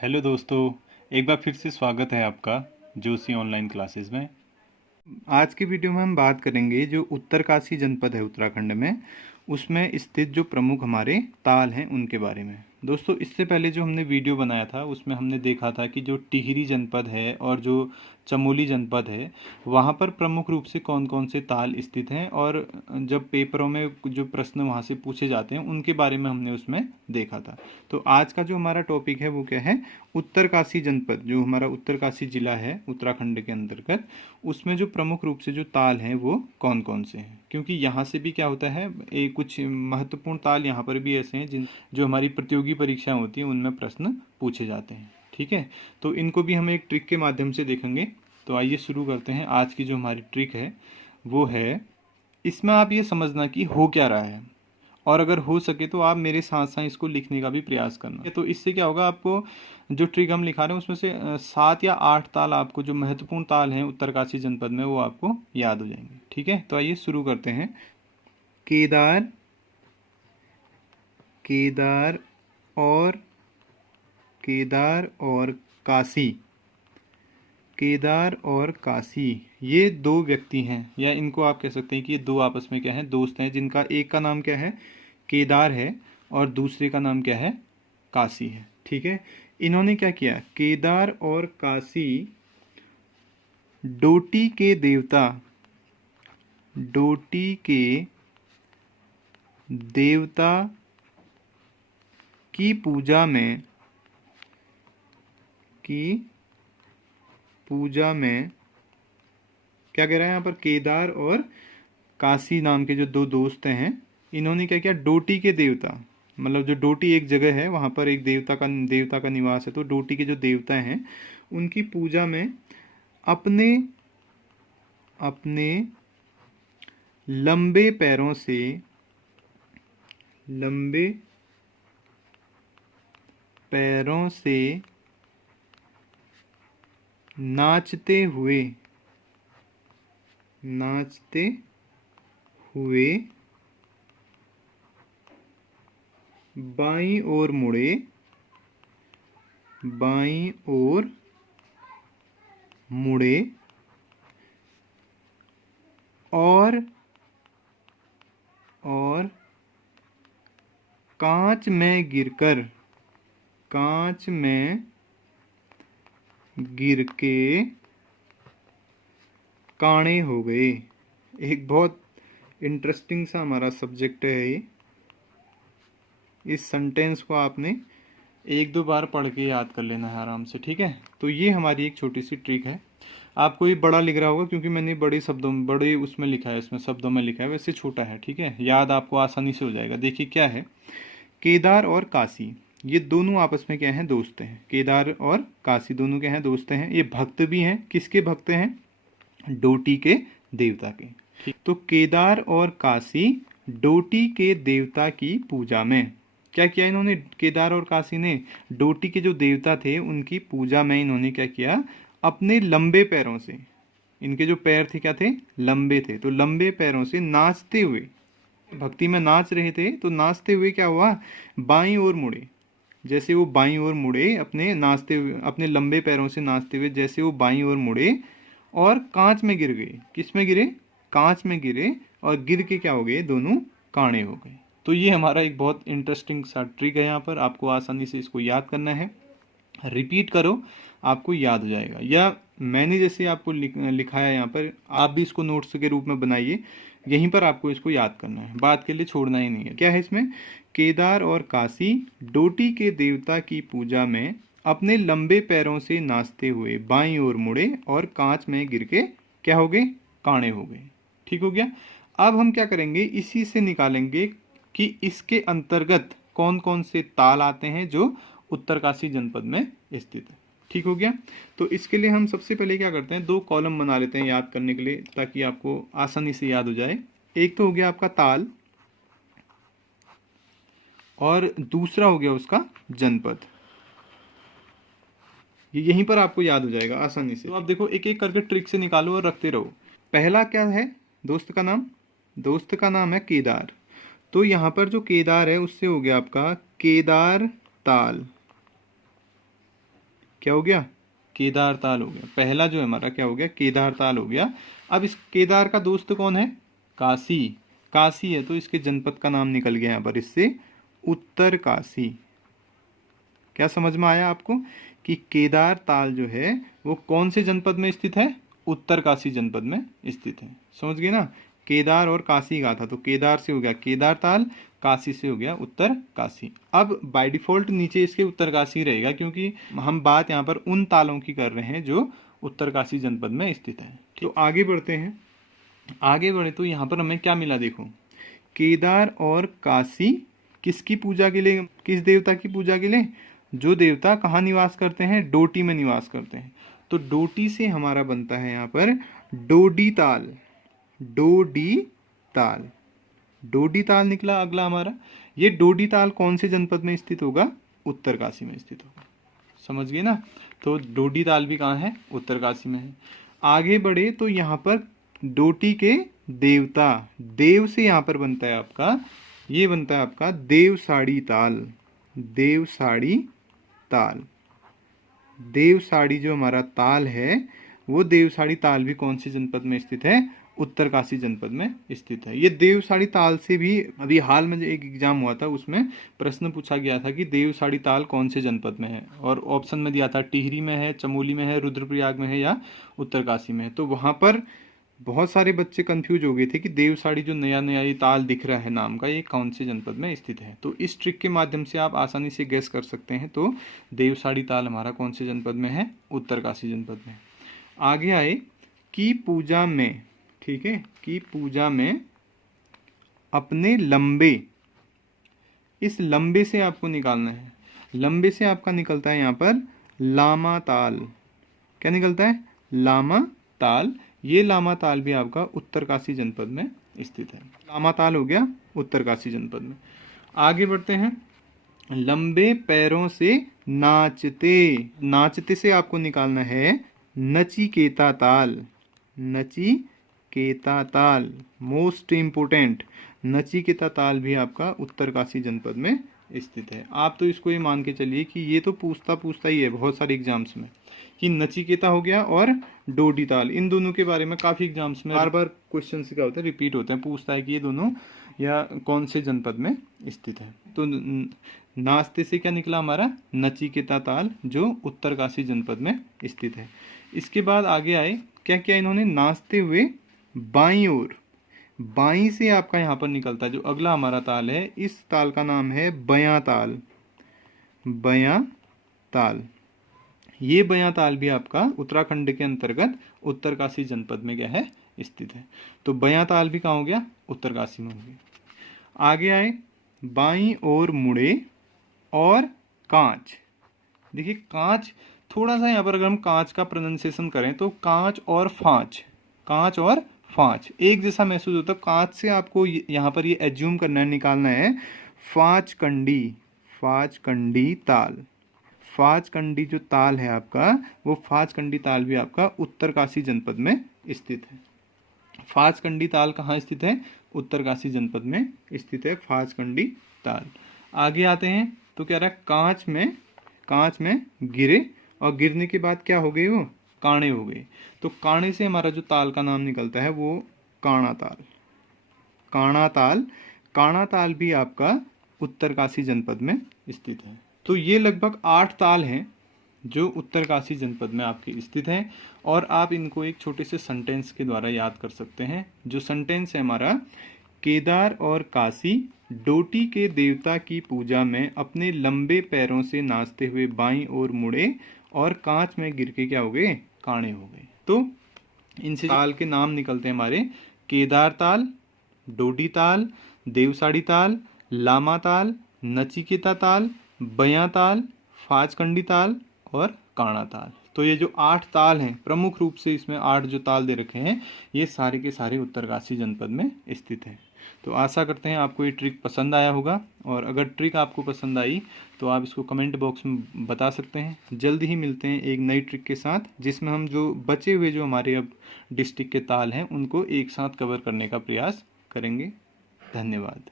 Hello दोस्तों, एक बार फिर से स्वागत है आपका जोशी ऑनलाइन क्लासेस में। आज की वीडियो में हम बात करेंगे जो उत्तरकाशी जनपद है उत्तराखंड में, उसमें स्थित जो प्रमुख हमारे ताल हैं उनके बारे में। दोस्तों, इससे पहले जो हमने वीडियो बनाया था उसमें हमने देखा था कि जो टिहरी जनपद है और जो चमोली जनपद है वहाँ पर प्रमुख रूप से कौन कौन से ताल स्थित हैं, और जब पेपरों में जो प्रश्न वहाँ से पूछे जाते हैं उनके बारे में हमने उसमें देखा था। तो आज का जो हमारा टॉपिक है वो क्या है, उत्तरकाशी जनपद, जो हमारा उत्तरकाशी जिला है उत्तराखंड के अंतर्गत, उसमें जो प्रमुख रूप से जो ताल हैं वो कौन कौन से हैं। क्योंकि यहाँ से भी क्या होता है, एक कुछ महत्वपूर्ण ताल यहाँ पर भी ऐसे हैं जिन जो हमारी प्रतियोगी परीक्षाएं होती हैं उनमें प्रश्न पूछे जाते हैं। ठीक है, तो इनको भी हम एक ट्रिक के माध्यम से देखेंगे। तो आइए शुरू करते हैं। आज की जो हमारी ट्रिक है वो है, इसमें आप ये समझना कि हो क्या रहा है, और अगर हो सके तो आप मेरे साथ साथ इसको लिखने का भी प्रयास करना। तो इससे क्या होगा, आपको जो ट्रिक हम लिखा रहे हैं उसमें से 7 या 8 ताल, आपको जो महत्वपूर्ण ताल हैं उत्तरकाशी जनपद में, वो आपको याद हो जाएंगे। ठीक है, तो आइए शुरू करते हैं। केदार, केदार और केदार और काशी, केदार और काशी, ये दो व्यक्ति हैं, या इनको आप कह सकते हैं कि ये दो आपस में क्या है, दोस्त हैं, जिनका एक का नाम क्या है, केदार है, और दूसरे का नाम क्या है, काशी है। ठीक है, इन्होंने क्या किया, केदार और काशी डोटी के देवता, डोटी के देवता की पूजा में, की पूजा में क्या कह रहा है यहाँ पर, केदार और काशी नाम के जो दो दोस्त हैं, इन्होंने क्या किया, डोटी के देवता, मतलब जो डोटी एक जगह है वहाँ पर एक देवता का निवास है, तो डोटी के जो देवता हैं उनकी पूजा में अपने अपने लंबे पैरों से, लंबे पैरों से नाचते हुए, नाचते हुए बाईं ओर मुड़े, बाईं ओर मुड़े और कांच में गिरकर, कांच में गिर के काणे हो गए। एक बहुत इंटरेस्टिंग सा हमारा सब्जेक्ट है ये। इस सेंटेंस को आपने एक दो बार पढ़ के याद कर लेना है आराम से। ठीक है, तो ये हमारी एक छोटी सी ट्रिक है। आपको ये बड़ा लिख रहा होगा क्योंकि मैंने बड़े शब्दों में, बड़े उसमें लिखा है, इसमें शब्दों में लिखा है, वैसे छोटा है। ठीक है, याद आपको आसानी से हो जाएगा। देखिए क्या है, केदार और काशी, ये दोनों आपस में क्या हैं, दोस्त हैं। केदार और काशी दोनों क्या हैं, दोस्त हैं। ये भक्त भी हैं, किसके भक्त हैं, डोटी के देवता के। ठीक, तो केदार और काशी डोटी के देवता की पूजा में क्या किया इन्होंने, केदार और काशी ने डोटी के जो देवता थे उनकी पूजा में इन्होंने क्या किया, अपने लंबे पैरों से, इनके जो पैर थे क्या थे, लंबे थे, तो लंबे पैरों से नाचते हुए, भक्ति में नाच रहे थे, तो नाचते हुए क्या हुआ, बाईं ओर मुड़े। जैसे वो बाईं ओर मुड़े, अपने नाचते हुए, अपने लंबे पैरों से नाचते हुए जैसे वो बाईं ओर मुड़े और कांच में गिर गए। किस में गिरे, कांच में गिरे, और गिर के क्या हो गए, दोनों काणे हो गए। तो ये हमारा एक बहुत इंटरेस्टिंग सा ट्रिक है। यहाँ पर आपको आसानी से इसको याद करना है, रिपीट करो, आपको याद हो जाएगा। या मैंने जैसे आपको लिखाया यहाँ पर, आप भी इसको नोट्स के रूप में बनाइए, यहीं पर आपको इसको याद करना है, बात के लिए छोड़ना ही नहीं है। क्या है इसमें, केदार और काशी डोटी के देवता की पूजा में अपने लंबे पैरों से नाचते हुए बाईं ओर मुड़े और कांच में गिर के क्या हो गए, काणे हो गए। ठीक हो गया। अब हम क्या करेंगे, इसी से निकालेंगे कि इसके अंतर्गत कौन कौन से ताल आते हैं जो उत्तरकाशी जनपद में स्थित है। ठीक हो गया। तो इसके लिए हम सबसे पहले क्या करते हैं, दो कॉलम बना लेते हैं याद करने के लिए, ताकि आपको आसानी से याद हो जाए। एक तो हो गया आपका ताल, और दूसरा हो गया उसका जनपद। ये यहीं पर आपको याद हो जाएगा आसानी से। तो आप देखो, एक एक करके ट्रिक से निकालो और रखते रहो। पहला क्या है, दोस्त का नाम, दोस्त का नाम है केदार, तो यहाँ पर जो केदार है उससे हो गया आपका केदार ताल, क्या हो गया, केदार ताल हो गया। पहला जो है हमारा क्या हो गया, केदार ताल हो गया। अब इस केदार का दोस्त कौन है, काशी। काशी है तो इसके जनपद का नाम निकल गया यहाँ पर इससे, उत्तर काशी। क्या समझ में आया आपको कि केदार ताल जो है वो कौन से जनपद में स्थित है, उत्तर काशी जनपद में स्थित है। समझ गए ना, केदार और काशी का था तो केदार से हो गया केदार ताल, काशी से हो गया उत्तर काशी। अब बाय डिफॉल्ट नीचे इसके उत्तर काशी रहेगा क्योंकि हम बात यहाँ पर उन तालों की कर रहे हैं जो उत्तर काशी जनपद में स्थित है। तो आगे बढ़ते हैं, आगे बढ़े तो यहाँ पर हमें क्या मिला, देखो केदार और काशी किसकी पूजा के लिए, किस देवता की पूजा के लिए, जो देवता कहाँ निवास करते हैं, डोटी में निवास करते हैं। तो डोटी से हमारा बनता है यहाँ पर डोडी ताल, डोडी ताल, डोडी ताल निकला अगला हमारा। ये डोडी ताल कौन से जनपद में स्थित होगा, उत्तर काशी में स्थित होगा। समझ गए ना, तो डोडी ताल भी कहाँ है, उत्तर काशी में है। आगे बढ़े तो यहाँ पर डोटी के देवता, देव से यहाँ पर बनता है आपका, ये बनता है आपका देवसाड़ी ताल, देवसाड़ी ताल। देवसाड़ी जो हमारा ताल है वो देवसाड़ी ताल भी कौन से जनपद में स्थित है, उत्तर काशी जनपद में स्थित है। ये देवसाड़ी ताल से भी अभी हाल में एक एग्जाम हुआ था, उसमें प्रश्न पूछा गया था कि देवसाड़ी ताल कौन से जनपद में है, और ऑप्शन में दिया था टिहरी में है, चमोली में है, रुद्रप्रयाग में है या उत्तर काशी में है। तो वहाँ पर बहुत सारे बच्चे कंफ्यूज हो गए थे कि देवसाड़ी जो नया नया ये ताल दिख रहा है नाम का, ये कौन से जनपद में स्थित है। तो इस ट्रिक के माध्यम से आप आसानी से गेस कर सकते हैं। तो देवसाड़ी ताल हमारा कौन से जनपद में है, उत्तर काशी जनपद में। आगे आए की पूजा में, ठीक है, की पूजा में अपने लंबे, इस लंबे से आपको निकालना है, लंबे से आपका निकलता है यहाँ पर लामा ताल। क्या निकलता है, लामा ताल। ये लामा ताल भी आपका उत्तर काशी जनपद में स्थित है। लामा ताल हो गया उत्तर काशी जनपद में। आगे बढ़ते हैं, लंबे पैरों से नाचते, नाचते से आपको निकालना है नचिकेता ताल, नचिकेता ताल मोस्ट इम्पोर्टेंट। नचिकेता ताल भी आपका उत्तर काशी जनपद में स्थित है। आप तो इसको ये मान के चलिए कि ये तो पूछता ही है बहुत सारे एग्जाम्स में कि नचिकेता हो गया और डोडी ताल, इन दोनों के बारे में काफ़ी एग्जाम्स में बार बार क्वेश्चन क्या होता है, रिपीट होते हैं, पूछता है कि ये दोनों या कौन से जनपद में स्थित है। तो नाचते से क्या निकला हमारा, नचिकेता ताल जो उत्तर काशी जनपद में स्थित है। इसके बाद आगे आए, क्या क्या इन्होंने, नाचते हुए बाईं ओर, बाईं से आपका यहाँ पर निकलता है जो अगला हमारा ताल है, इस ताल का नाम है बयां ताल, बयां ताल। ये बयां ताल भी आपका उत्तराखंड के अंतर्गत उत्तर काशी जनपद में क्या है, स्थित है। तो बयां ताल भी कहाँ हो गया, उत्तर काशी में हो गया। आगे आए, बाईं ओर मुड़े और कांच। देखिए कांच, थोड़ा सा यहाँ पर अगर हम कांच का प्रोनाउंसिएशन करें तो कांच और फांच, कांच और फांच एक जैसा महसूस होता है। कांच से आपको यहाँ पर ये एज्यूम करना है, निकालना है फांच कंडी, फांच कंडी ताल। फांच कंडी जो ताल है आपका, वो फांच कंडी ताल भी आपका उत्तर काशी जनपद में स्थित है। फांच कंडी ताल कहाँ स्थित है, उत्तर काशी जनपद में स्थित है फांच कंडी ताल। आगे आते हैं तो क्या रहा, कांच में गिरे और गिरने के बाद क्या हो गए, वो काणे हो गए। तो काणे से हमारा जो ताल का नाम निकलता है वो काणा ताल, काणा ताल। काणा ताल भी आपका उत्तर काशी जनपद में स्थित है। तो ये लगभग 8 ताल हैं जो उत्तर काशी जनपद में आपके स्थित हैं, और आप इनको एक छोटे से सेंटेंस के द्वारा याद कर सकते हैं। जो सेंटेंस है हमारा, केदार और काशी डोटी के देवता की पूजा में अपने लंबे पैरों से नाचते हुए बाईं ओर मुड़े और कांच में गिर के क्या हो गए, काणे हो गए। तो इनसे ताल के नाम निकलते हैं हमारे, केदार ताल, डोडी ताल, देवसाड़ी ताल, लामा ताल, नचिकेता ताल, बयां ताल, फाचकंडी ताल और काणा ताल। तो ये जो 8 ताल हैं, प्रमुख रूप से इसमें 8 जो ताल दे रखे हैं, ये सारे के सारे उत्तरकाशी जनपद में स्थित हैं। तो आशा करते हैं आपको ये ट्रिक पसंद आया होगा, और अगर ट्रिक आपको पसंद आई तो आप इसको कमेंट बॉक्स में बता सकते हैं। जल्द ही मिलते हैं एक नई ट्रिक के साथ, जिसमें हम जो बचे हुए जो हमारे अब डिस्ट्रिक्ट के ताल हैं उनको एक साथ कवर करने का प्रयास करेंगे। धन्यवाद।